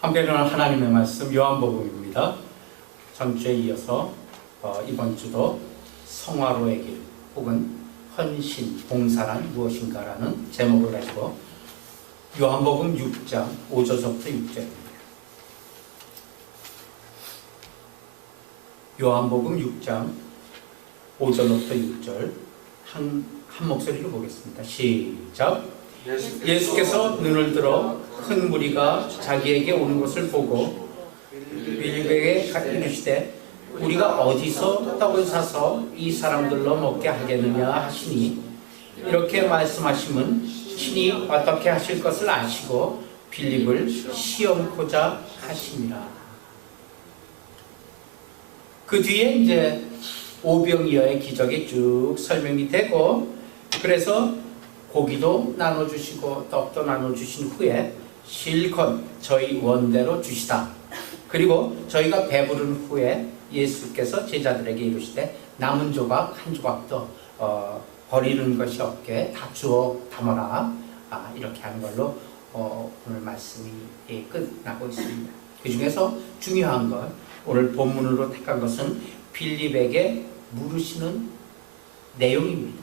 함께는 하나님의 말씀 요한복음입니다. 전주에 이어서 이번 주도 성화로의 길 혹은 헌신, 봉사란 무엇인가라는 제목을 가지고 요한복음 6장 5절부터 6절입니다. 요한복음 6장 5절부터 6절 한 목소리로 보겠습니다. 시작. 예수께서 눈을 들어 큰 무리가 자기에게 오는 것을 보고 빌립에게 이르시되 우리가 어디서 떡을 사서 이 사람들로 먹게 하겠느냐 하시니, 이렇게 말씀하심은 신이 어떻게 하실 것을 아시고 빌립을 시험코자 하심이라. 그 뒤에 이제 오병이어의 기적이 쭉 설명이 되고, 그래서 고기도 나눠주시고 떡도 나눠주신 후에 실컷 저희 원대로 주시다. 그리고 저희가 배부른 후에 예수께서 제자들에게 이르시되 남은 조각 한 조각도 버리는 것이 없게 다 주워 담아라. 이렇게 하는 걸로 오늘 말씀이 끝나고 있습니다. 그 중에서 중요한 것, 오늘 본문으로 택한 것은 빌립에게 물으시는 내용입니다.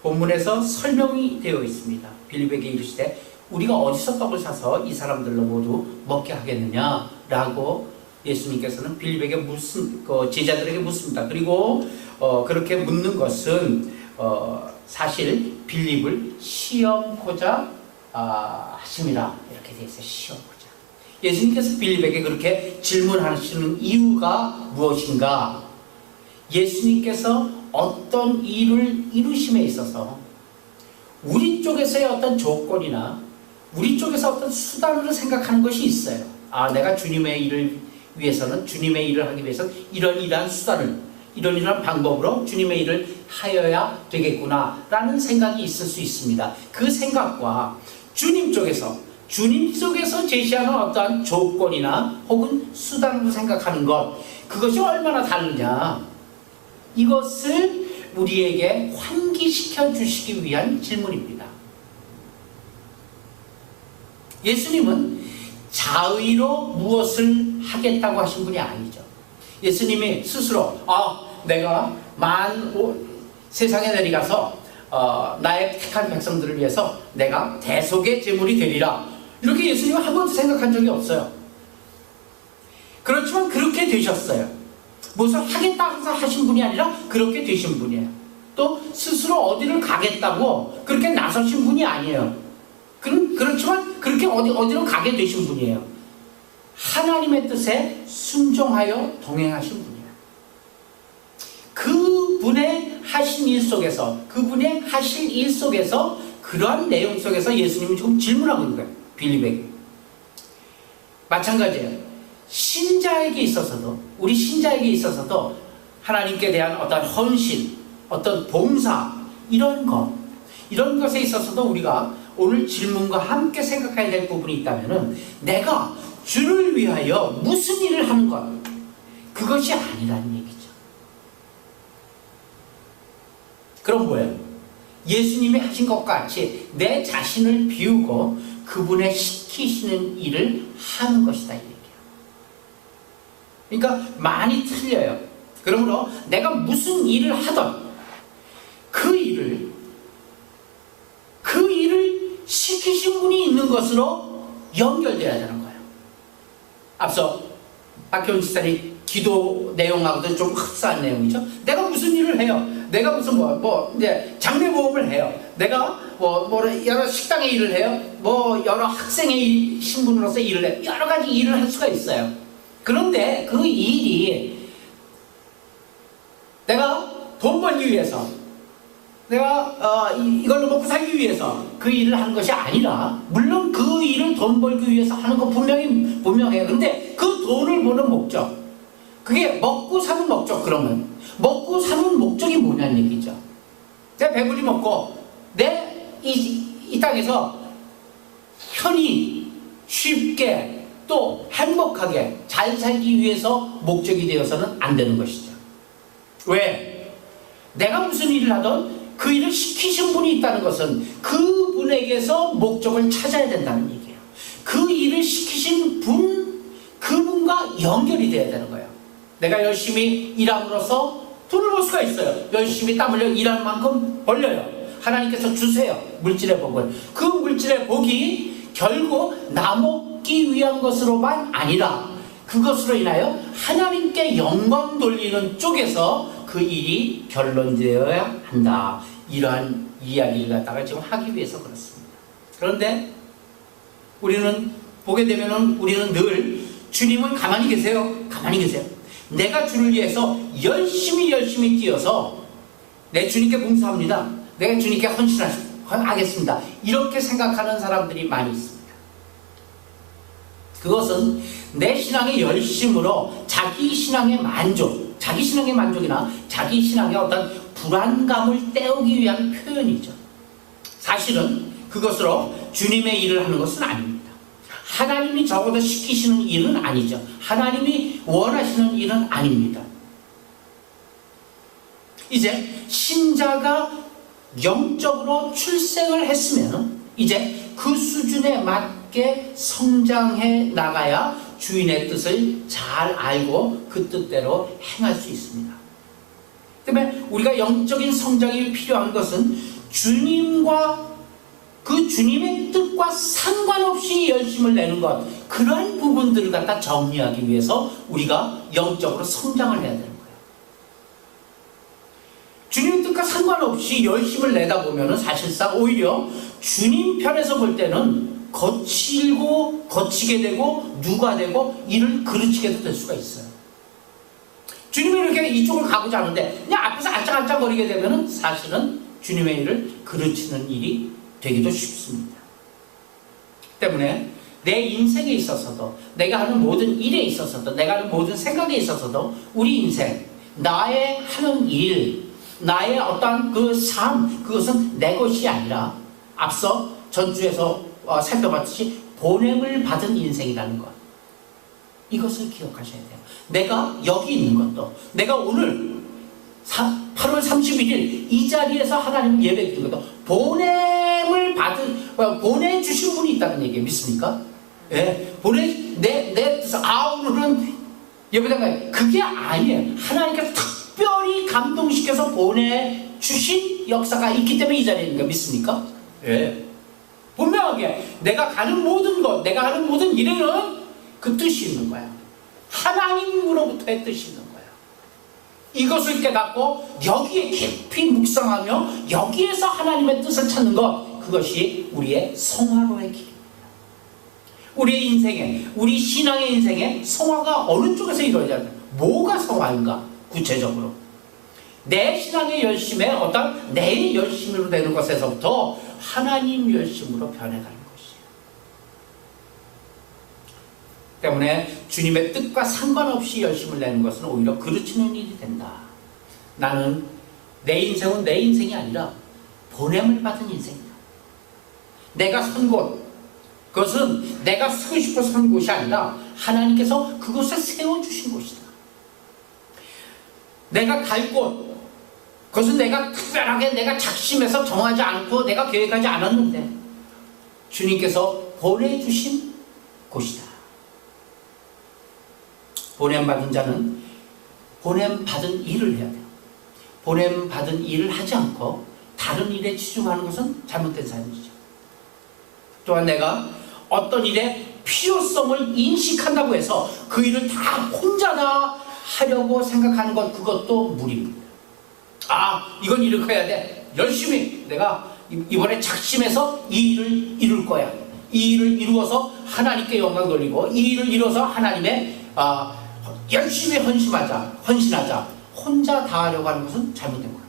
본문에서 설명이 되어 있습니다. 빌립에게 이르시되 우리가 어디서 떡을 사서 이 사람들로 모두 먹게 하겠느냐라고 예수님께서는 빌립에게 제자들에게 묻습니다. 그리고 그렇게 묻는 것은 사실 빌립을 시험코자 하심이라 이렇게 되어 있어요. 시험코자. 예수님께서 빌립에게 그렇게 질문하시는 이유가 무엇인가? 예수님께서 어떤 일을 이루심에 있어서 우리 쪽에서의 어떤 조건이나 우리 쪽에서 어떤 수단으로 생각하는 것이 있어요. 내가 주님의 일을 위해서는, 주님의 일을 하기 위해서는 이러한 수단을, 이러한 방법으로 주님의 일을 하여야 되겠구나 라는 생각이 있을 수 있습니다. 그 생각과 주님 쪽에서 제시하는 어떠한 조건이나 혹은 수단으로 생각하는 것, 그것이 얼마나 다르냐, 이것을 우리에게 환기시켜 주시기 위한 질문입니다. 예수님은 자의로 무엇을 하겠다고 하신 분이 아니죠. 예수님이 스스로 내가 세상에 내려가서 나의 택한 백성들을 위해서 내가 대속의 제물이 되리라, 이렇게 예수님은 한 번도 생각한 적이 없어요. 그렇지만 그렇게 되셨어요. 무엇을 하겠다고 하신 분이 아니라 그렇게 되신 분이에요. 또 스스로 어디를 가겠다고 그렇게 나서신 분이 아니에요. 그렇지만 그렇게 어디로 가게 되신 분이에요. 하나님의 뜻에 순종하여 동행하신 분이에요. 그분의 하신 일 속에서, 그분의 하실 일 속에서, 그러한 내용 속에서 예수님이 지금 질문하고 있는 거예요. 빌립에게. 마찬가지예요. 우리 신자에게 있어서도 하나님께 대한 어떤 헌신, 어떤 봉사, 이런 것에 있어서도 우리가 오늘 질문과 함께 생각해야 될 부분이 있다면, 내가 주를 위하여 무슨 일을 하는 것, 그것이 아니라는 얘기죠. 그럼 뭐예요? 예수님이 하신 것과 같이 내 자신을 비우고 그분의 시키시는 일을 하는 것이다, 이 얘기예요. 그러니까 많이 틀려요. 그러므로 내가 무슨 일을 하던 그 일을 시키신 분이 있는 것으로 연결되어야 되는 거예요. 앞서 박효은 집사님 기도 내용하고도 좀 흡사한 내용이죠. 내가 무슨 일을 해요? 내가 무슨 이제 장례보험을 해요. 내가 여러 식당의 일을 해요. 여러 학생의 신분으로서 일을 해요. 여러 가지 일을 할 수가 있어요. 그런데 그 일이 내가 돈 벌기 위해서, 내가 이걸로 먹고 살기 위해서 그 일을 하는 것이 아니라, 물론 그 일을 돈 벌기 위해서 하는 거 분명해요. 그런데 그 돈을 버는 목적, 그게 먹고 사는 목적, 그러면 먹고 사는 목적이 뭐냐는 얘기죠. 내가 배불리 먹고 이 땅에서 편히 쉽게 또 행복하게 잘 살기 위해서 목적이 되어서는 안 되는 것이죠. 왜? 내가 무슨 일을 하던 그 일을 시키신 분이 있다는 것은 그분에게서 목적을 찾아야 된다는 얘기예요. 그 일을 시키신 그분과 연결이 돼야 되는 거예요. 내가 열심히 일함으로써 돈을 벌 수가 있어요. 열심히 땀 흘려 일하는 만큼 벌려요. 하나님께서 주세요. 물질의 복을. 그 물질의 복이 결국 나 먹기 위한 것으로만 아니라 그것으로 인하여 하나님께 영광 돌리는 쪽에서 그 일이 결론되어야 한다. 이러한 이야기를 갖다가 지금 하기 위해서 그렇습니다. 그런데 우리는 보게 되면은 우리는 늘 주님은 가만히 계세요. 가만히 계세요. 내가 주를 위해서 열심히 뛰어서 내 주님께 봉사합니다. 내가 주님께 헌신하겠습니다. 이렇게 생각하는 사람들이 많이 있습니다. 그것은 내 신앙의 열심으로 자기 신앙의 만족이나 자기 신앙의 어떤 불안감을 때우기 위한 표현이죠. 사실은 그것으로 주님의 일을 하는 것은 아닙니다. 하나님이 적어도 시키시는 일은 아니죠. 하나님이 원하시는 일은 아닙니다. 이제 신자가 영적으로 출생을 했으면 이제 그 수준에 맞게 성장해 나가야 주인의 뜻을 잘 알고 그 뜻대로 행할 수 있습니다. 때문에 우리가 영적인 성장이 필요한 것은 주님과 그 주님의 뜻과 상관없이 열심을 내는 것, 그러한 부분들을 갖다 정리하기 위해서 우리가 영적으로 성장을 해야 되는 거예요. 주님의 뜻과 상관없이 열심을 내다 보면 사실상 오히려 주님 편에서 볼 때는 거치게 되고 누가 되고 이를 그르치게도 될 수가 있어요. 주님이 이렇게 이쪽을 가고자 하는데 그냥 앞에서 알짱알짱거리게 되면 사실은 주님의 일을 그르치는 일이 되기도 쉽습니다. 때문에 내 인생에 있어서도, 내가 하는 모든 일에 있어서도, 내가 하는 모든 생각에 있어서도 우리 인생, 나의 하는 일, 나의 어떠한 그 삶, 그것은 내 것이 아니라 앞서 전주에서 살펴봤듯이 보냄을 받은 인생이라는 것, 이것을 기억하셔야 돼요. 내가 여기 있는 것도, 내가 오늘 8월 31일 이 자리에서 하나님을 예배드린 것도 보내주신 분이 있다는 얘기예요. 믿습니까? 예, 내 뜻을, 오늘은 예배당 가요. 그게 아니에요. 하나님께서 특별히 감동시켜서 보내주신 역사가 있기 때문에 이 자리에 있는 거 믿습니까? 예. 분명하게 내가 가는 모든 것, 내가 하는 모든 일에는 그 뜻이 있는 거야. 하나님으로부터의 뜻이 있는 거야. 이것을 깨닫고 여기에 깊이 묵상하며 여기에서 하나님의 뜻을 찾는 것, 그것이 우리의 성화로의 길입니다. 우리의 인생에, 우리 신앙의 인생에 성화가 어느 쪽에서 이루어져야 돼요? 뭐가 성화인가? 구체적으로 내 신앙의 열심에 어떤 내 열심으로 되는 것에서부터 하나님 열심으로 변해가는 것이에요. 때문에 주님의 뜻과 상관없이 열심을 내는 것은 오히려 그르치는 일이 된다. 나는 내 인생은 내 인생이 아니라 보냄을 받은 인생이다. 내가 선 곳, 그것은 내가 서고 싶어서 선 곳이 아니라 하나님께서 그곳에 세워주신 곳이다. 내가 갈 곳, 그것은 내가 특별하게 내가 작심해서 정하지 않고 내가 계획하지 않았는데 주님께서 보내주신 곳이다. 보냄받은 자는 보냄받은 일을 해야 돼요. 보냄받은 일을 하지 않고 다른 일에 치중하는 것은 잘못된 삶이죠. 또한 내가 어떤 일의 필요성을 인식한다고 해서 그 일을 다 혼자 다 하려고 생각하는 것, 그것도 무리입니다. 이건 이렇게 해야 돼. 열심히 내가 이번에 작심해서 이 일을 이룰 거야. 이 일을 이루어서 하나님께 영광 돌리고 이 일을 이루어서 하나님의 열심히 헌신하자. 혼자 다 하려고 하는 것은 잘못된 거예요.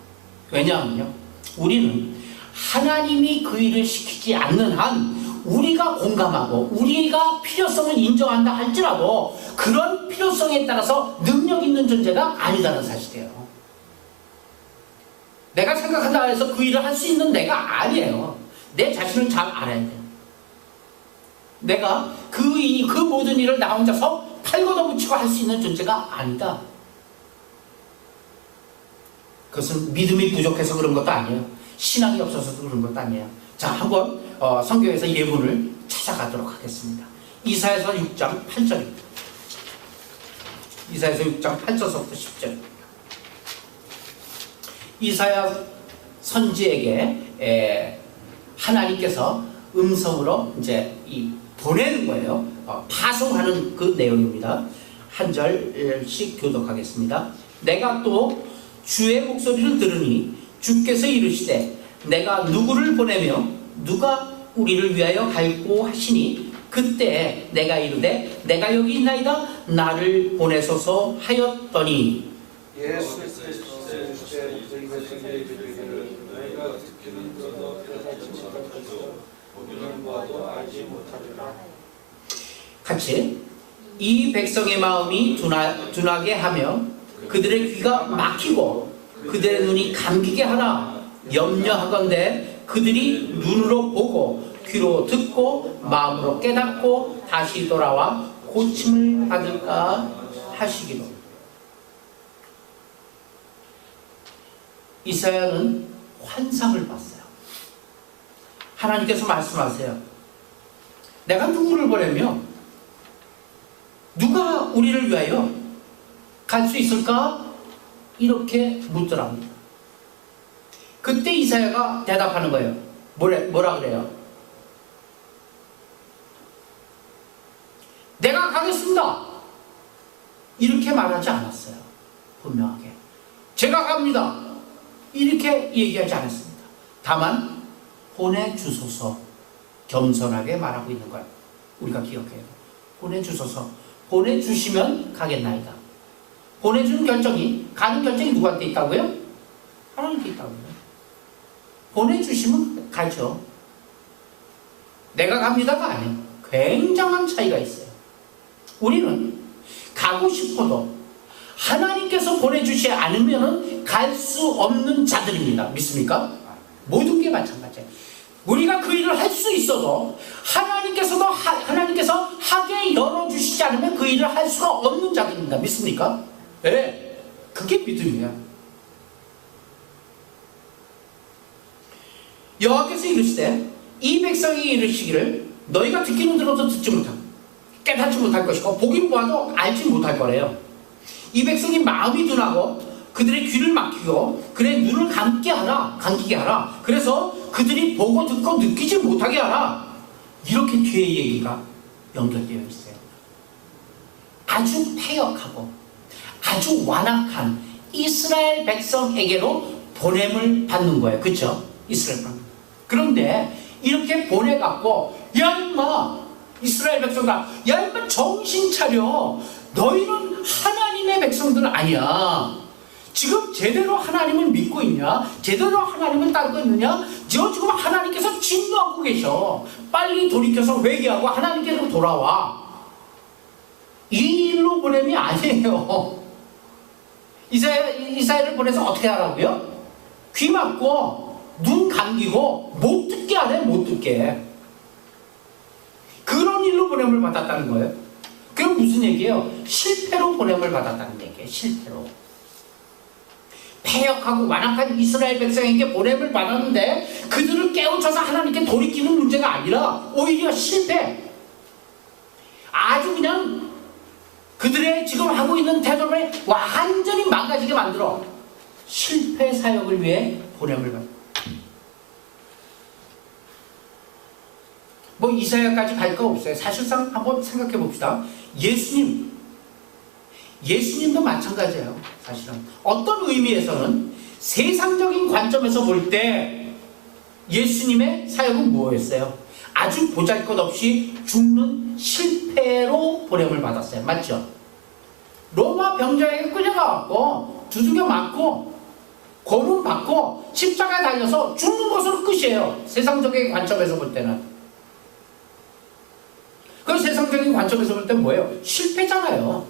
왜냐하면요, 우리는 하나님이 그 일을 시키지 않는 한 우리가 공감하고 우리가 필요성을 인정한다 할지라도 그런 필요성에 따라서 능력 있는 존재가 아니다는 사실이에요. 내가 생각한다 해서 그 일을 할 수 있는 내가 아니에요. 내 자신을 잘 알아야 돼요. 내가 그 모든 일을 나 혼자서 팔 걷어붙이고 할 수 있는 존재가 아니다. 그것은 믿음이 부족해서 그런 것도 아니에요. 신앙이 없어서 그런 것도 아니에요. 자, 한번 성경에서 예문을 찾아가도록 하겠습니다. 이사야서 6장 8절입니다. 이사야서 6장 8절부터 10절. 이사야 선지에게 하나님께서 음성으로 이제 보내는 거예요. 파송하는 그 내용입니다. 한 절씩 교독하겠습니다. 내가 또 주의 목소리를 들으니 주께서 이르시되 내가 누구를 보내며 누가 우리를 위하여 갈고 하시니 그때 내가 이르되 내가 여기 있나이다 나를 보내소서 하였더니 예수 그리스도의 우리가 생기를 이르기를 너희가 듣기는 들어도 깨닫지 못하고 보기는 보아도 알지 못하리라. 같이 이 백성의 마음이 둔하게 하며 그들의 귀가 막히고 그들의 눈이 감기게 하라. 염려하건대 그들이 눈으로 보고 귀로 듣고 마음으로 깨닫고 다시 돌아와 고침을 받을까 하시기로. 이사야는 환상을 봤어요. 하나님께서 말씀하세요. 내가 누구를 보내며 누가 우리를 위하여 갈 수 있을까? 이렇게 묻더랍니다. 그때 이사야가 대답하는 거예요. 뭐라 그래요? 내가 가겠습니다. 이렇게 말하지 않았어요. 분명하게. 제가 갑니다. 이렇게 얘기하지 않았습니다. 다만 보내주소서 겸손하게 말하고 있는 거예요. 우리가 기억해야 돼요. 보내주소서. 보내주시면 가겠나이다. 보내주는 결정이, 가는 결정이 누구한테 있다고요? 하나님께 있다고요. 보내주시면 가죠. 내가 갑니다가 아니에요. 굉장한 차이가 있어요. 우리는 가고 싶어도 하나님께서 보내주시지 않으면 갈 수 없는 자들입니다. 믿습니까? 모든 게 마찬가지예요. 우리가 그 일을 할 수 있어도 하나님께서 하게 열어주시지 않으면 그 일을 할 수가 없는 자들입니다. 믿습니까? 네, 그게 믿음이에요. 여호와께서 이르시되 이 백성이 이르시기를 너희가 듣기는 들어도 듣지 못하고 깨닫지 못할 것이고 보긴 보아도 알지 못할 거래요. 이 백성이 마음이 둔하고 그들의 귀를 막히고 그들의 눈을 감기게 하라. 그래서 그들이 보고 듣고 느끼지 못하게 하라. 이렇게 뒤에 얘기가 연결되어 있어요. 아주 패역하고 아주 완악한 이스라엘 백성에게로 보냄을 받는 거예요. 그렇죠? 이스라엘 백성. 그런데 이렇게 보내갖고 야 임마 이스라엘 백성아 야 임마 정신 차려. 너희는 하나님의 백성들 아니야. 지금 제대로 하나님을 믿고 있냐? 제대로 하나님을 따르고 있느냐? 너 지금 하나님께서 진노하고 계셔. 빨리 돌이켜서 회개하고 하나님께로 돌아와. 이 일로 보냄이 아니에요. 이사야를 보내서 어떻게 하라고요? 귀 막고 눈 감기고 못 듣게 하래. 못 듣게. 그런 일로 보냄을 받았다는 거예요. 그럼 무슨 얘기예요? 실패로 보냄을 받았다는 얘기예요. 실패로. 패역하고 완악한 이스라엘 백성에게 보냄을 받았는데 그들을 깨우쳐서 하나님께 돌이키는 문제가 아니라 오히려 실패. 아주 그냥 그들의 지금 하고 있는 태도를 완전히 망가지게 만들어 실패 사역을 위해 보냄을 받았다. 뭐 이사야까지 갈 거 없어요. 사실상 한번 생각해 봅시다. 예수님도 마찬가지예요. 사실은 어떤 의미에서는 세상적인 관점에서 볼 때 예수님의 사역은 뭐였어요? 아주 보잘것없이 죽는 실패로 보냄을 받았어요. 맞죠? 로마 병장에게 끌려가고 두들겨 맞고 고문 받고 십자가에 달려서 죽는 것으로 끝이에요. 세상적인 관점에서 볼 때는. 그 세상적인 관점에서 볼 때 뭐예요? 실패잖아요.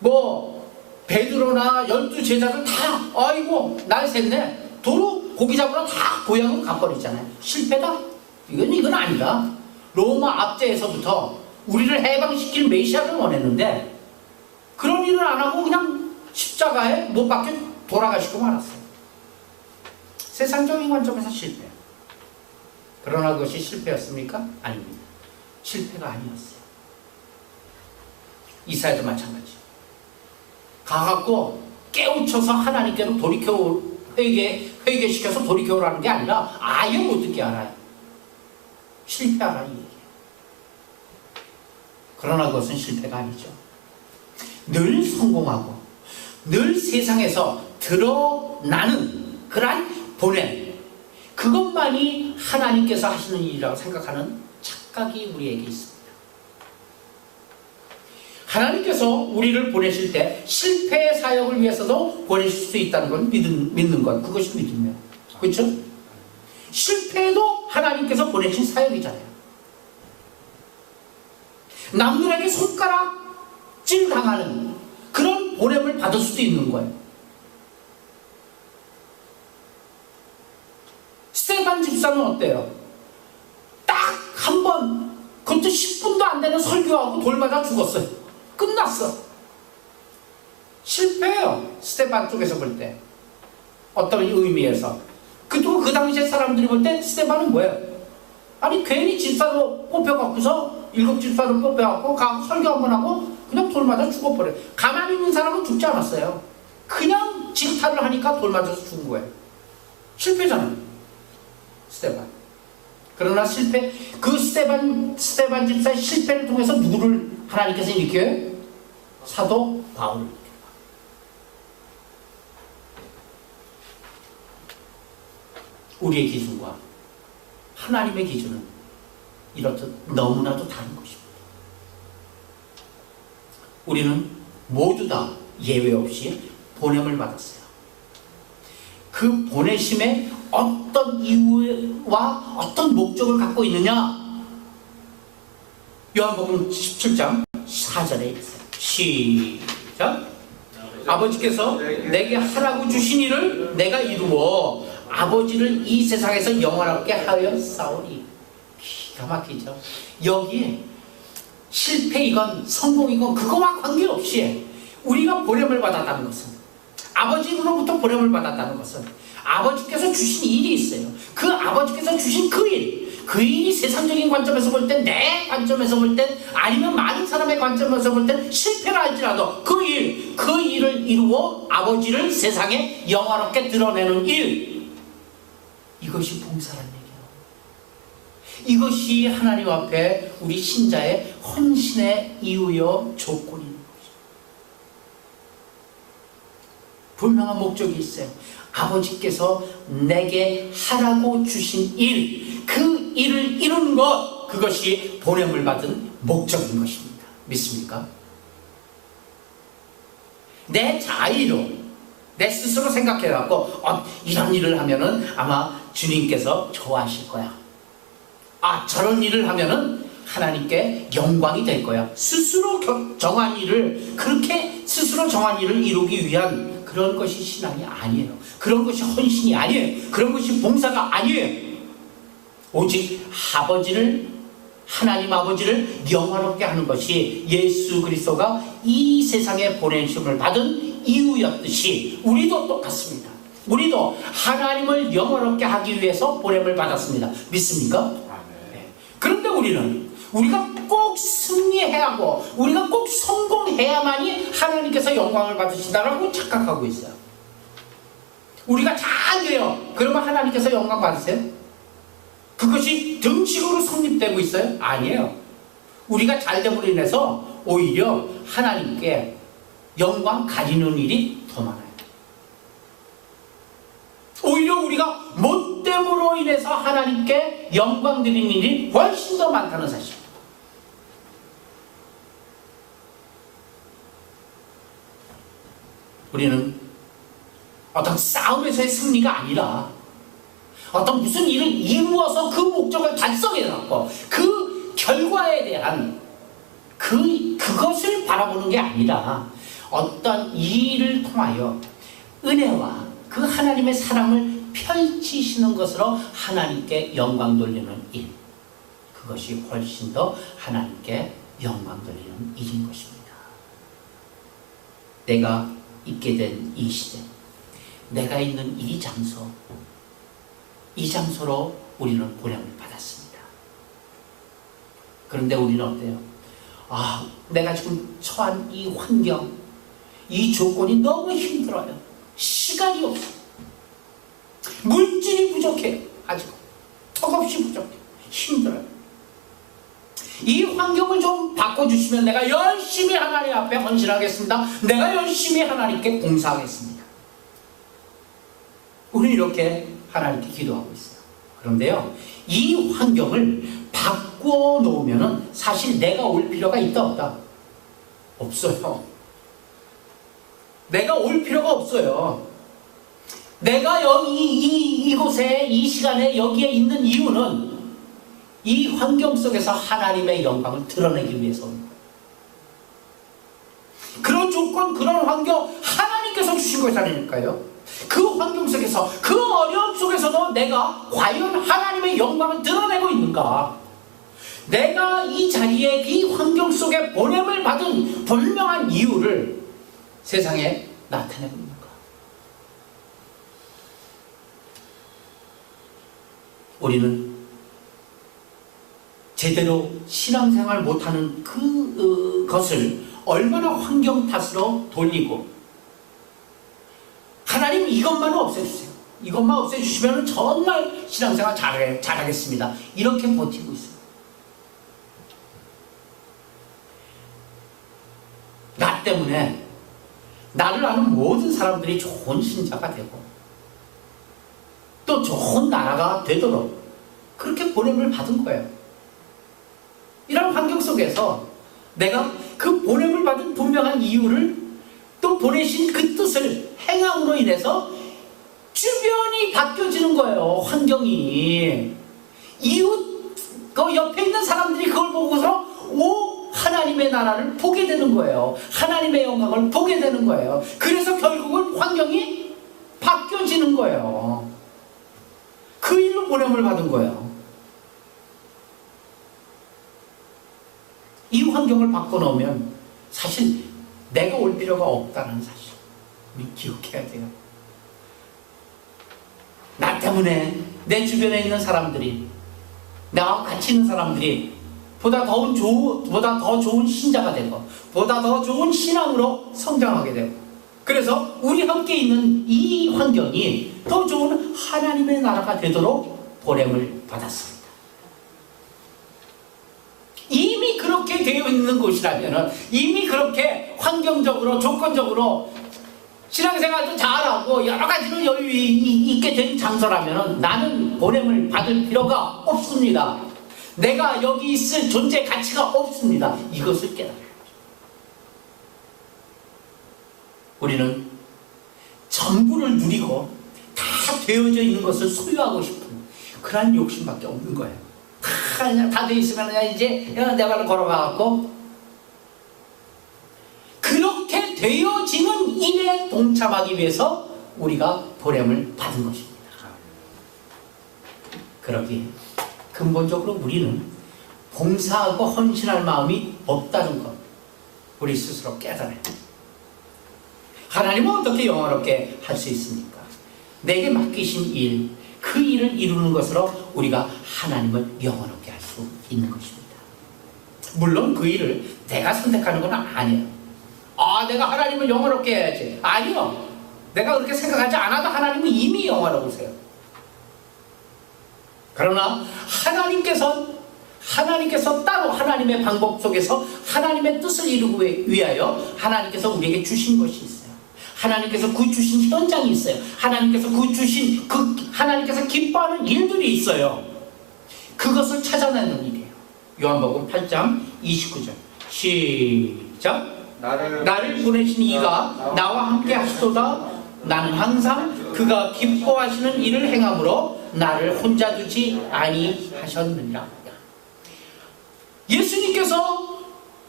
뭐 베드로나 12제자들 다 아이고 날 샜네. 도로 고기 잡으러 다 고향으로 가버리잖아요. 실패다? 이건 아니다. 로마 압제에서부터 우리를 해방시킬 메시아를 원했는데 그런 일을 안 하고 그냥 십자가에 못 박혀 돌아가시고 말았어요. 세상적인 관점에서 실패. 그러나 그것이 실패였습니까? 아닙니다. 실패가 아니었어요. 이사야도 마찬가지. 가갖고 깨우쳐서 하나님께로 돌이켜 회개시켜서 돌이켜오라는 게 아니라 아예 못 듣게 알아요. 실패하라는 얘기예요. 그러나 그것은 실패가 아니죠. 늘 성공하고 늘 세상에서 드러나는 그러한 보냄, 그것만이 하나님께서 하시는 일이라고 생각하는 착각이 우리에게 있습니다. 하나님께서 우리를 보내실 때 실패의 사역을 위해서도 보내실 수 있다는 걸 믿는 것, 그것이 믿음이에요. 그렇죠? 실패도 하나님께서 보내신 사역이잖아요. 남들에게 손가락질 당하는 그런 보냄을 받을 수도 있는 거예요. 스테반 집사는 어때요? 딱 한 번, 그것도 10분도 안 되는 설교하고 돌 맞아 죽었어요. 끝났어. 실패해요. 스테반 쪽에서 볼 때. 어떤 의미에서. 그 당시에 사람들이 볼 때 스테반은 뭐예요? 아니 괜히 집사로 뽑혀갖고서 7 집사로 뽑혀갖고 가고 설교 한번 하고 그냥 돌 맞아 죽어버려요. 가만히 있는 사람은 죽지 않았어요. 그냥 질타를 하니까 돌 맞아서 죽은 거예요. 실패잖아요. 스테반. 그러나 그 스테반 집사의 실패를 통해서 누구를 하나님께서 일으켜요? 사도 바울을. 우리의 기준과 하나님의 기준은 이렇듯 너무나도 다른 것입니다. 우리는 모두 다 예외 없이 보냄을 받았어요. 그 보내심에 어떤 이유와 어떤 목적을 갖고 있느냐? 요한복음 17장 4절에 있어요. 시작. 아버지께서 내게 하라고 주신 일을 내가 이루어 아버지를 이 세상에서 영원하게 하여 싸우리. 기가 막히죠. 여기에 실패이건 성공이건 그거와 관계없이 우리가 보냄을 받았다는 것은, 아버지로부터 보냄을 받았다는 것은 아버지께서 주신 일이 있어요. 그 아버지께서 주신 그 일이 세상적인 관점에서 볼 땐, 내 관점에서 볼 땐, 아니면 많은 사람의 관점에서 볼 땐 실패라 할지라도 그 일을 이루어 아버지를 세상에 영화롭게 드러내는 일, 이것이 봉사라는 얘기예요. 이것이 하나님 앞에 우리 신자의 헌신의 이유요 조건인 것이죠. 분명한 목적이 있어요. 아버지께서 내게 하라고 주신 일, 그 일을 이루는 것, 그것이 보냄을 받은 목적인 것입니다. 믿습니까? 내 자의로, 내 스스로 생각해갖고 이런 일을 하면은 아마 주님께서 좋아하실 거야. 저런 일을 하면은 하나님께 영광이 될 거야. 스스로 정한 일을, 그렇게 스스로 정한 일을 이루기 위한 그런 것이 신앙이 아니에요. 그런 것이 헌신이 아니에요. 그런 것이 봉사가 아니에요. 오직 하나님 아버지를 영화롭게 하는 것이 예수 그리스도가 이 세상에 보내심을 받은 이유였듯이 우리도 똑같습니다. 우리도 하나님을 영화롭게 하기 위해서 보냄을 받았습니다. 믿습니까? 네. 그런데 우리가 꼭 승리해야 하고 우리가 꼭 성공해야만이 하나님께서 영광을 받으신다라고 착각하고 있어요. 우리가 잘 돼요. 그러면 하나님께서 영광 받으세요? 그것이 등식으로 성립되고 있어요? 아니에요. 우리가 잘 됨으로 인해서 오히려 하나님께 영광 가리는 일이 더 많아요. 오히려 우리가 못됨으로 인해서 하나님께 영광 드리는 일이 훨씬 더 많다는 사실. 우리는 어떤 싸움에서의 승리가 아니라 어떤 무슨 일을 이루어서 그 목적을 달성해갖고 그 결과에 대한 그것을 바라보는 게 아니라 어떤 일을 통하여 은혜와 그 하나님의 사랑을 펼치시는 것으로 하나님께 영광 돌리는 일, 그것이 훨씬 더 하나님께 영광 돌리는 일인 것입니다. 내가 있게 된 이 시대, 내가 있는 이 장소로 우리는 보냄을 받았습니다. 그런데 우리는 어때요? 내가 지금 처한 이 환경, 이 조건이 너무 힘들어요. 시간이 없어요. 물질이 부족해요. 아직 턱없이 부족해요. 힘들어요. 이 환경을 좀 바꿔주시면 내가 열심히 하나님 앞에 헌신하겠습니다. 내가 열심히 하나님께 봉사하겠습니다. 우리는 이렇게 하나님께 기도하고 있어요. 그런데요, 이 환경을 바꿔 놓으면 사실 내가 올 필요가 있다 없다? 없어요. 내가 올 필요가 없어요. 내가 여기 이곳에 이 시간에 여기에 있는 이유는 이 환경 속에서 하나님의 영광을 드러내기 위해서입니다. 그런 조건, 그런 환경 하나님께서 주신 것이 아닐까요? 그 환경 속에서, 그 어려움 속에서도 내가 과연 하나님의 영광을 드러내고 있는가? 내가 이 자리에, 이 환경 속에 보냄을 받은 분명한 이유를 세상에 나타내고 있는가? 우리는 제대로 신앙생활 못하는 그것을 얼마나 환경 탓으로 돌리고, 하나님 이것만 없애주세요. 이것만 없애주시면 정말 신앙생활 잘하겠습니다. 이렇게 버티고 있어요. 나 때문에 나를 아는 모든 사람들이 좋은 신자가 되고 또 좋은 나라가 되도록 그렇게 보냄을 받은 거예요. 이런 환경 속에서 내가 그 보냄을 받은 분명한 이유를, 또 보내신 그 뜻을 행함으로 인해서 주변이 바뀌어지는 거예요. 환경이. 이웃, 그 옆에 있는 사람들이 그걸 보고서 하나님의 나라를 보게 되는 거예요. 하나님의 영광을 보게 되는 거예요. 그래서 결국은 환경이 바뀌어지는 거예요. 그 일로 보냄을 받은 거예요. 이 환경을 바꿔놓으면 사실 내가 올 필요가 없다는 사실 우리 기억해야 돼요. 나 때문에 내 주변에 있는 사람들이, 나와 같이 있는 사람들이 보다 더 좋은 신자가 되고 보다 더 좋은 신앙으로 성장하게 되고, 그래서 우리 함께 있는 이 환경이 더 좋은 하나님의 나라가 되도록 보냄을 받았습니다. 이미 그렇게 되어 있는 곳이라면, 이미 그렇게 환경적으로 조건적으로 신앙생활도 잘하고 여러 가지로 여유 있게 된 장소라면 나는 보냄을 받을 필요가 없습니다. 내가 여기 있을 존재 가치가 없습니다. 이것을 깨달아요. 우리는 전부를 누리고 다 되어져 있는 것을 소유하고 싶은 그런 욕심밖에 없는 거예요. 다 되어 있으면 그냥 이제 내 발로 걸어가갖고, 그렇게 되어지는 일에 동참하기 위해서 우리가 보냄을 받은 것입니다. 그러기에 근본적으로 우리는 봉사하고 헌신할 마음이 없다는 것, 우리 스스로 깨달아요. 하나님은 어떻게 영원롭게 할 수 있습니까? 내게 맡기신 일, 그 일을 이루는 것으로 우리가 하나님을 영원롭게 할 수 있는 것입니다. 물론 그 일을 내가 선택하는 건 아니에요. 내가 하나님을 영원롭게 해야지. 아니요. 내가 그렇게 생각하지 않아도 하나님은 이미 영원하세요. 그러나 하나님께서 따로 하나님의 방법 속에서 하나님의 뜻을 이루기 위하여 하나님께서 우리에게 주신 것이 있어요. 하나님께서 그 주신 현장이 있어요. 하나님께서 그 주신 하나님께서 기뻐하는 일들이 있어요. 그것을 찾아내는 일이에요. 요한복음 8장 29절 시작. 나를 보내신 이가 나와 함께 하시도다. 나는 항상 그가 기뻐하시는 일을 행함으로 나를 혼자 두지 아니하셨느니라. 예수님께서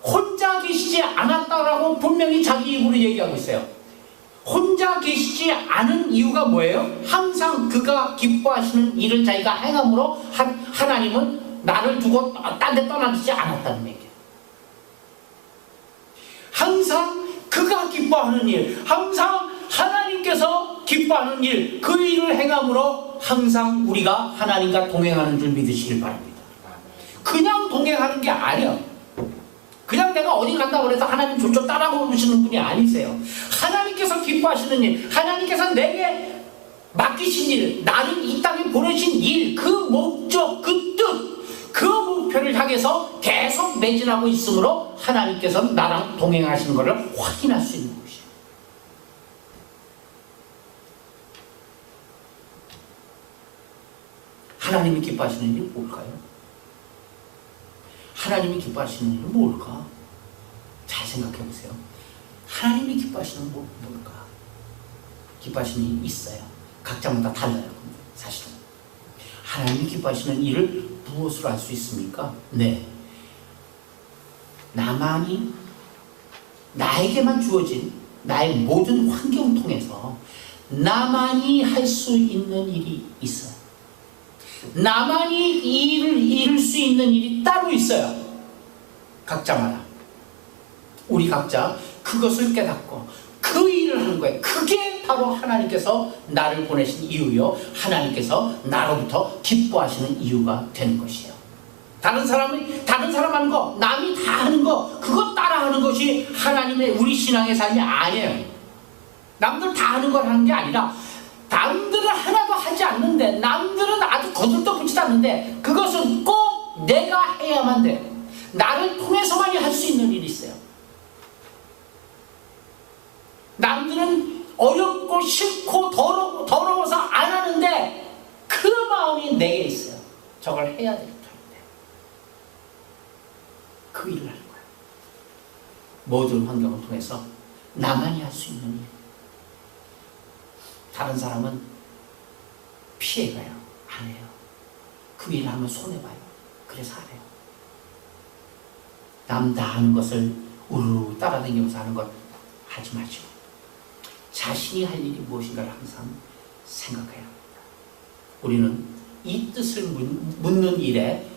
혼자 계시지 않았다라고 분명히 자기 입으로 얘기하고 있어요. 혼자 계시지 않은 이유가 뭐예요? 항상 그가 기뻐하시는 일을 자기가 행함으로 하나님은 나를 두고 딴 데 떠나지 않았다는 얘기예요. 항상 그가 기뻐하는 일, 항상 하나님께서 기뻐하는 일, 그 일을 행함으로 항상 우리가 하나님과 동행하는 줄 믿으시길 바랍니다. 그냥 동행하는 게 아니에요. 그냥 내가 어디 간다고 해서 하나님 저쪽 따라오시는 분이 아니세요. 하나님께서 기뻐하시는 일, 하나님께서 내게 맡기신 일, 나를 이 땅에 보내신 일, 그 목적, 그 뜻, 그 목표를 향해서 계속 매진하고 있으므로 하나님께서 나랑 동행하시는 것을 확인할 수 있는 것이에요. 하나님이 기뻐하시는 일이 뭘까요? 하나님이 기뻐하시는 일은 뭘까? 잘 생각해 보세요. 하나님이 기뻐하시는 건 뭘까? 기뻐하시는 일이 있어요. 각자마다 달라요. 사실은. 하나님이 기뻐하시는 일을 무엇으로 할 수 있습니까? 네. 나만이, 나에게만 주어진 나의 모든 환경 통해서 나만이 할 수 있는 일이 있어요. 나만이 이 일을 이룰 수 있는 일이 따로 있어요. 각자마다. 우리 각자 그것을 깨닫고 그 일을 하는 거예요. 그게 바로 하나님께서 나를 보내신 이유요. 하나님께서 나로부터 기뻐하시는 이유가 되는 것이에요. 다른 사람 하는 거, 남이 다 하는 거, 그거 따라하는 것이 하나님의 우리 신앙의 삶이 아니에요. 남들 다 하는 걸 하는 게 아니라 남들은 하나도 하지 않는데, 남들은 아주 거들떠 붙이지 않는데, 그것은 꼭 내가 해야만 돼요. 나를 통해서만이 할 수 있는 일이 있어요. 남들은 어렵고 싫고 더러워서 안 하는데 그 마음이 내게 있어요. 저걸 해야 되겠다. 그 일을 하는 거예요. 모든 환경을 통해서 나만이 할 수 있는 일. 다른 사람은 피해가요. 안 해요. 그 일을 하면 손해봐요. 그래서 안 해요. 남 다 하는 것을 우르르 따라다니면서 하는 것 하지 마시고 자신이 할 일이 무엇인가를 항상 생각해야 합니다. 우리는 이 뜻을 묻는 일에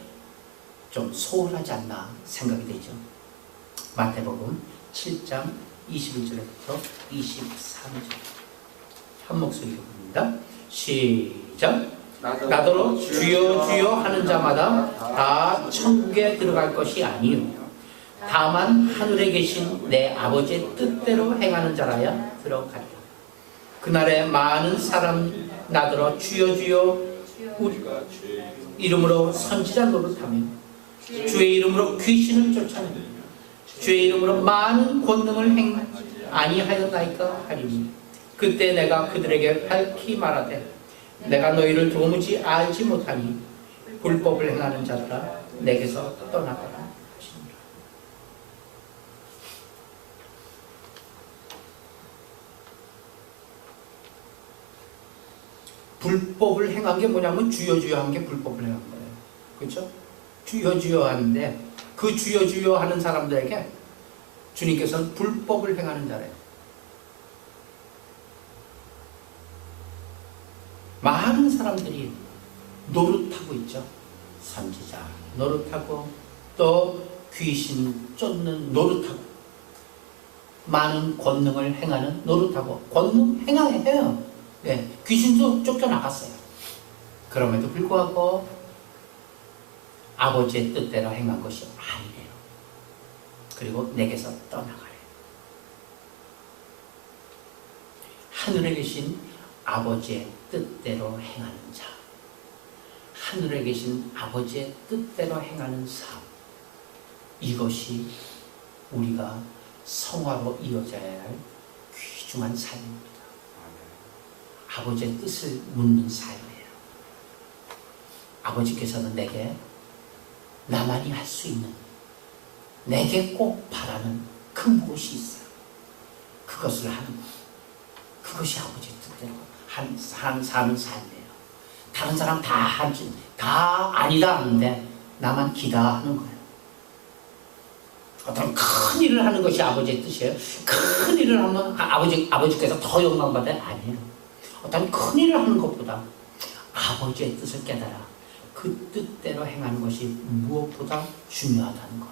좀 소홀하지 않나 생각이 되죠. 마태복음 7장 21절부터 23절 한 목소리로 봅니다. 시작. 나더러 주여 주여 하는 자마다 다 천국에 들어갈 것이 아니요 다만 하늘에 계신 내 아버지의 뜻대로 행하는 자라야 들어가리라. 그날에 많은 사람 나더러 주여 주여 우리가 이름으로 선지자 노릇하며 주의 이름으로 귀신을 쫓아내며 주의 이름으로 많은 권능을 행 아니하였나이까 하리니 그때 내가 그들에게 밝히 말하되 내가 너희를 도무지 알지 못하니 불법을 행하는 자들아 내게서 떠나가라. 불법을 행한 게 뭐냐면 주여 주여 한 게 불법을 행한 거예요. 그렇죠? 주여 주여 하는데 그 주여 주여 하는 사람들에게 주님께서는 불법을 행하는 자래요. 많은 사람들이 노릇하고 있죠. 선지자 노릇하고 또 귀신 쫓는 노릇하고 많은 권능을 행하는 노릇하고 권능 행해요. 네, 귀신도 쫓겨나갔어요. 그럼에도 불구하고 아버지의 뜻대로 행한 것이 아니래요. 그리고 내게서 떠나가래요. 하늘에 계신 아버지의 뜻대로 행하는 자, 하늘에 계신 아버지의 뜻대로 행하는 삶, 이것이 우리가 성화로 이어져야 할 귀중한 삶입니다. 아버지의 뜻을 묻는 삶이에요. 아버지께서는 내게 나만이 할 수 있는, 내게 꼭 바라는 그 무엇이 있어요. 그것을 하는 것. 그것이 아버지의 뜻대로 사는 삶이에요. 다른 사람 다 아니다 하는데 나만 기다 하는 거예요. 어떤 큰 일을 하는 것이 아버지의 뜻이에요. 큰 일을 하면 아버지께서 더 영광받아요? 아니에요. 어떤 큰 일을 하는 것보다 아버지의 뜻을 깨달아 그 뜻대로 행하는 것이 무엇보다 중요하다는 것.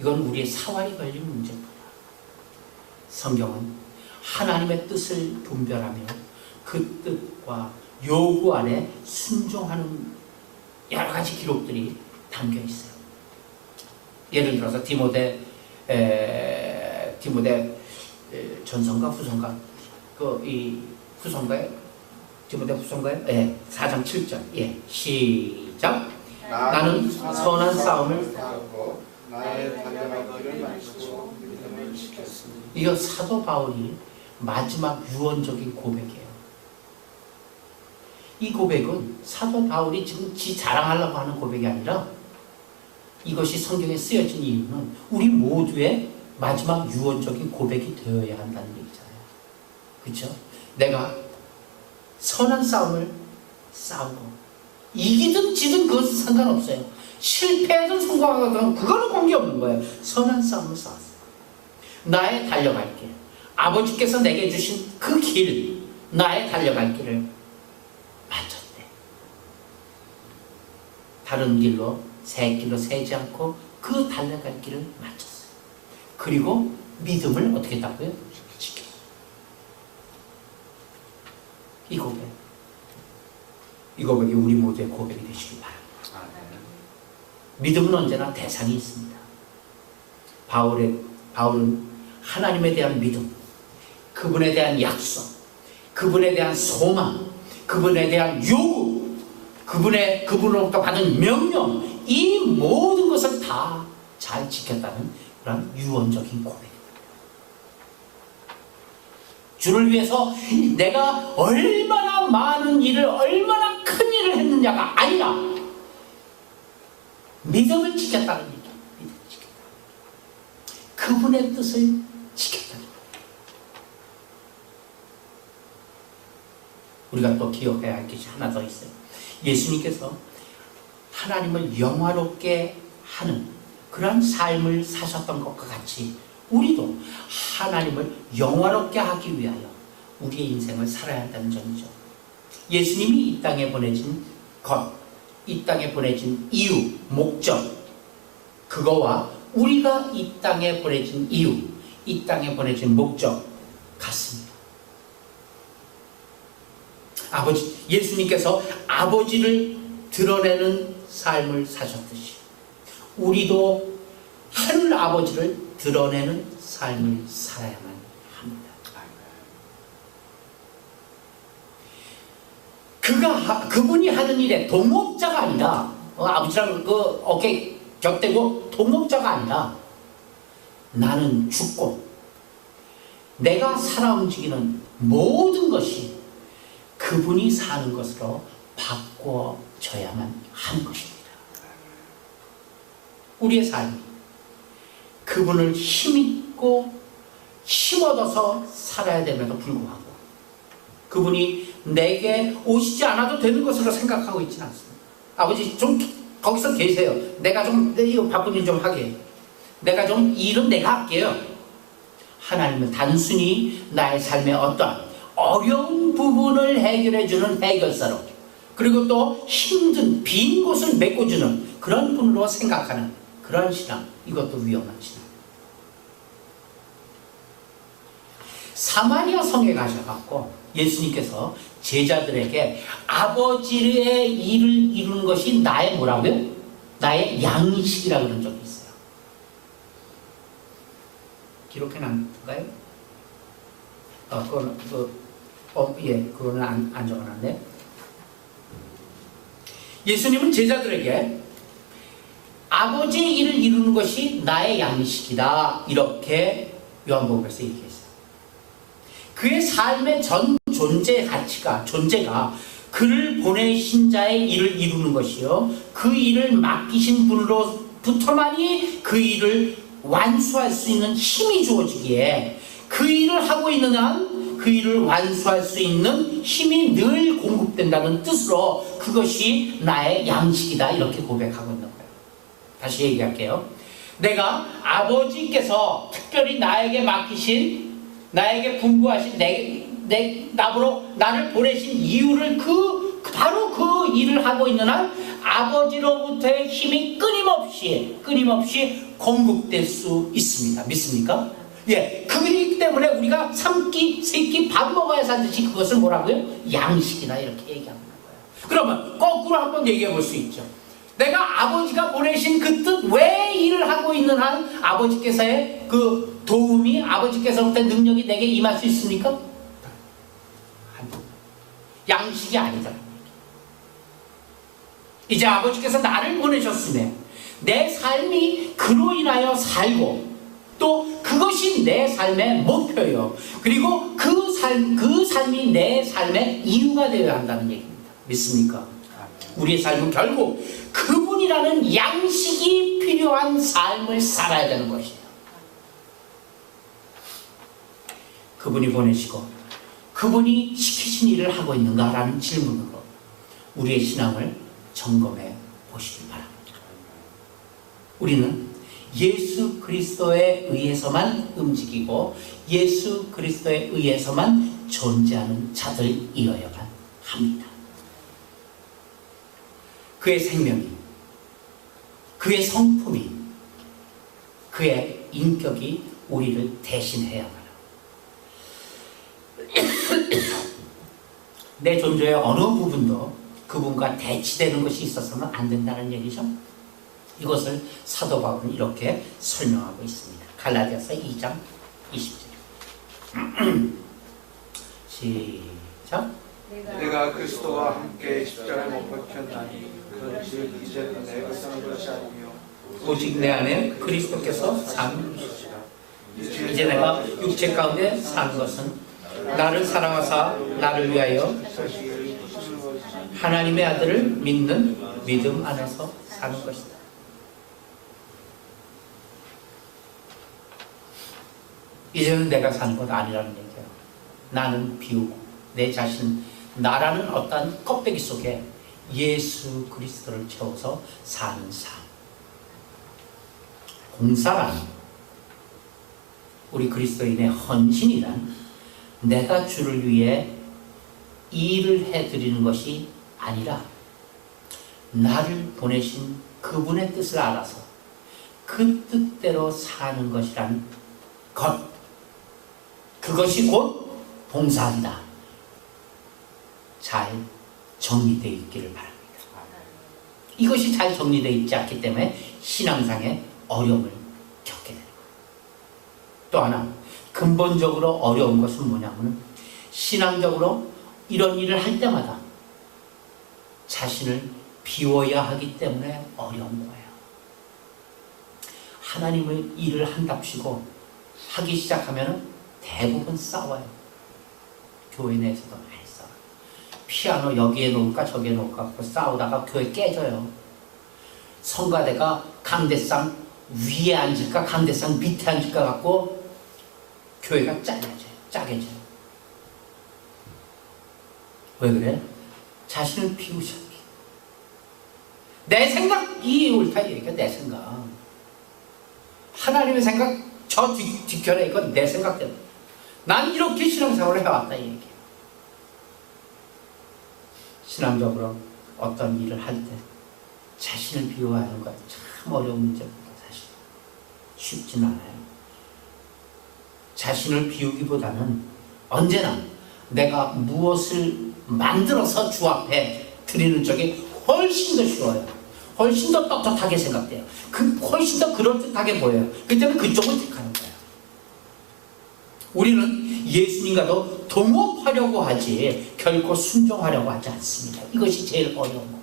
이건 우리의 사활이 걸린 문제입니다. 성경은 하나님의 뜻을 분별하며 그 뜻과 요구 안에 순종하는 여러 가지 기록들이 담겨 있어요. 예를 들어서 디모데 전서인가 후서인가 이 후서인가요? 디모데 후서인가요? 4장 7절. 시작. 나는 선한 싸움을 하고 나의 달려갈 길을 마치고 믿음을 지켰으니. 이거 사도 바울이 마지막 유언적인 고백이에요. 이 고백은 사도 바울이 지금 지 자랑하려고 하는 고백이 아니라 이것이 성경에 쓰여진 이유는 우리 모두의 마지막 유언적인 고백이 되어야 한다는 얘기잖아요. 그렇죠? 내가 선한 싸움을 싸우고 이기든 지든 그것은 상관없어요. 실패하든 성공하든 그거는 관계없는 거예요. 선한 싸움을 싸웠어요. 나의 달려갈 길, 아버지께서 내게 주신 그 길, 나의 달려갈 길을 마쳤대. 다른 길로 새 길로 새지 않고 그 달려갈 길을 마쳤어요. 그리고 믿음을 어떻게 했다고요? 지켰어요. 이 고백이 우리 모두의 고백이 되시기 바랍니다. 믿음은 언제나 대상이 있습니다. 바울은 하나님에 대한 믿음, 그분에 대한 약속, 그분에 대한 소망, 그분에 대한 요구, 그분으로부터 받은 명령, 이 모든 것을 다 잘 지켰다는 그런 유언적인 고백입니다. 주를 위해서 내가 얼마나 많은 일을, 얼마나 큰 일을 했느냐가 아니라 믿음을 지켰다는 얘기예요. 믿음을 지켰다. 그분의 뜻을 지켰다는 거예요. 우리가 또 기억해야 할 것이 하나 더 있어요. 예수님께서 하나님을 영화롭게 하는 그런 삶을 사셨던 것과 같이 우리도 하나님을 영화롭게 하기 위하여 우리의 인생을 살아야 한다는 점이죠. 예수님이 이 땅에 보내진 것, 이 땅에 보내진 이유, 목적, 그거와 우리가 이 땅에 보내진 이유, 이 땅에 보내진 목적 같습니다. 예수님께서 아버지를 드러내는 삶을 사셨듯이 우리도 하늘 아버지를 드러내는 삶을 살아야만 합니다. 그분이 하는 일에 동업자가 아니라 아버지랑 어깨 격대고 동업자가 아니라 나는 죽고 내가 살아 움직이는 모든 것이 그분이 사는 것으로 바꿔져야만 하는 것입니다. 우리의 삶이 그분을 힘있고 힘얻어서 살아야 됨에도 불구하고 그분이 내게 오시지 않아도 되는 것으로 생각하고 있지는 않습니다. 아버지 좀 거기서 계세요. 내가 좀 이거 바쁜 일 좀 하게. 내가 좀 일은 내가 할게요. 하나님은 단순히 나의 삶의 어떤 어려운 부분을 해결해주는 해결사로, 그리고 또 힘든 빈 곳을 메꿔주는 그런 분으로 생각하는 그런 신앙, 이것도 위험한 신앙. 사마리아 성에 가셔갖고 예수님께서 제자들에게 아버지의 일을 이루는 것이 나의 뭐라고요? 나의 양식이라고 그런 적이 있어요. 기록해놨을까요? 그거는 안 적어놨네. 예수님은 제자들에게 아버지의 일을 이루는 것이 나의 양식이다, 이렇게 요한복음에서 얘기했어요. 그의 삶의 전 존재 가치가, 존재가 그를 보내신 자의 일을 이루는 것이요, 그 일을 맡기신 분으로부터만이 그 일을 완수할 수 있는 힘이 주어지기에 그 일을 하고 있는 한 그 일을 완수할 수 있는 힘이 늘 공급된다는 뜻으로 그것이 나의 양식이다, 이렇게 고백하고 있는 거예요. 다시 얘기할게요. 내가 아버지께서 특별히 나에게 맡기신, 나에게 분부하신, 나를 보내신 이유를 바로 그 일을 하고 있는 한 아버지로부터의 힘이 끊임없이 공급될 수 있습니다. 믿습니까? 예, 그거기 때문에 우리가 3끼, 3끼 밥 먹어야 사듯이 그것을 뭐라고요? 양식이나 이렇게 얘기하는 거예요. 그러면 거꾸로 한번 얘기해 볼 수 있죠. 내가 아버지가 보내신 그 뜻 왜 일을 하고 있는 한 아버지께서의 그 도움이 아버지께서부터 능력이 내게 임할 수 있습니까? 양식이 아니다. 이제 아버지께서 나를 보내셨으며 내 삶이 그로 인하여 살고 또 그것이 내 삶의 목표요. 그리고 그 삶이 내 삶의 이유가 되어야 한다는 얘기입니다. 믿습니까? 우리의 삶은 결국 그분이라는 양식이 필요한 삶을 살아야 되는 것이에요. 그분이 보내시고 그분이 시키신 일을 하고 있는가라는 질문으로 우리의 신앙을 점검해 보시기 바랍니다. 우리는 예수 그리스도에 의해서만 움직이고 예수 그리스도에 의해서만 존재하는 자들이어야만 합니다. 그의 생명이, 그의 성품이, 그의 인격이 우리를 대신해야만 합니다. 내 존재의 어느 부분도 그분과 대치되는 것이 있어서는 안 된다는 얘기죠. 이것을 사도 바울은 이렇게 설명하고 있습니다. 갈라디아서 2장 20절. 시작. 내가 그리스도와 함께 십자가에 못 박혔나니 그런즉 이제는 내가 사는 것이 아니며 오직 내 안에 그리스도께서 사는 것이라. 이제 내가 육체 가운데 사는 것은 나를 사랑하사 나를 위하여 하나님의 아들을 믿는 믿음 안에서 사는 것이다. 이제는 내가 사는 것 아니라는 얘기예요. 나는 비우고 내 자신, 나라는 어떤 껍데기 속에 예수 그리스도를 채워서 사는 삶. 공사란, 우리 그리스도인의 헌신이란 내가 주를 위해 일을 해드리는 것이 아니라 나를 보내신 그분의 뜻을 알아서 그 뜻대로 사는 것이란 것. 그것이 곧 봉사이다. 잘 정리되어 있기를 바랍니다. 이것이 잘 정리되어 있지 않기 때문에 신앙상의 어려움을 겪게 되는 거예요. 또 하나 근본적으로 어려운 것은 뭐냐면 신앙적으로 이런 일을 할 때마다 자신을 비워야 하기 때문에 어려운 거예요. 하나님의 일을 한답시고 하기 시작하면 대부분 싸워요. 교회 내에서도 많이 싸워요. 피아노 여기에 놓을까 저기에 놓을까 싸우다가 교회 깨져요. 성가대가 강대상 위에 앉을까 강대상 밑에 앉을까 갖고 교회가 짜게져요. 왜 그래? 자신을 비우셨기. 내 생각이 옳다 이러니까 내 생각. 하나님의 생각 저 뒤편에 이건 내 생각대로. 난 이렇게 신앙생활을 해왔다 이 얘기예요. 신앙적으로 어떤 일을 할 때 자신을 비워야 하는 것 참 어려운 문제입니다. 사실 쉽진 않아요. 자신을 비우기보다는 언제나 내가 무엇을 만들어서 주 앞에 드리는 쪽이 훨씬 더 쉬워요. 훨씬 더 떳떳하게 생각돼요. 훨씬 더 그럴듯하게 보여요. 그때는 그쪽을 택하는 거예요. 우리는 예수님과도 동업하려고 하지 결코 순종하려고 하지 않습니다. 이것이 제일 어려운 거예요.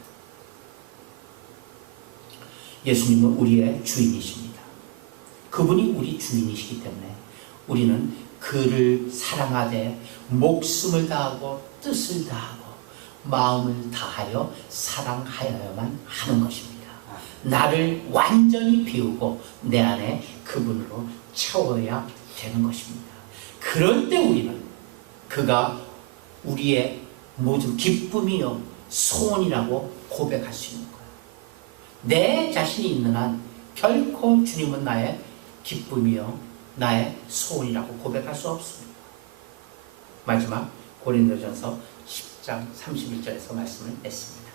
예수님은 우리의 주인이십니다. 그분이 우리 주인이시기 때문에 우리는 그를 사랑하되 목숨을 다하고 뜻을 다하고 마음을 다하여 사랑하여야만 하는 것입니다. 나를 완전히 비우고 내 안에 그분으로 채워야 되는 것입니다. 그럴 때 우리는 그가 우리의 모든 기쁨이요 소원이라고 고백할 수 있는 거예요. 내 자신이 있는 한 결코 주님은 나의 기쁨이요 나의 소원이라고 고백할 수 없습니다. 마지막 고린도전서 10장 31절에서 말씀을 냈습니다.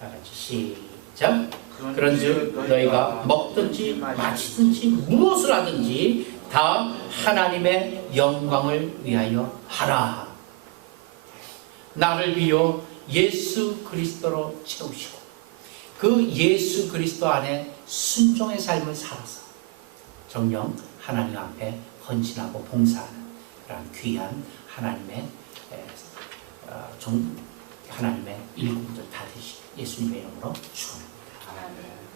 다 같이 시작. 그런즉 너희가 먹든지 마시든지 무엇을 하든지 다음 하나님의 영광을 위하여 하라. 나를 비워 예수 그리스도로 채우시고 그 예수 그리스도 안에 순종의 삶을 살아서 정녕 하나님 앞에 헌신하고 봉사하는 그런 귀한 하나님의 하나님의 일꾼들 다 되시기 예수님의 이름으로 축원합니다.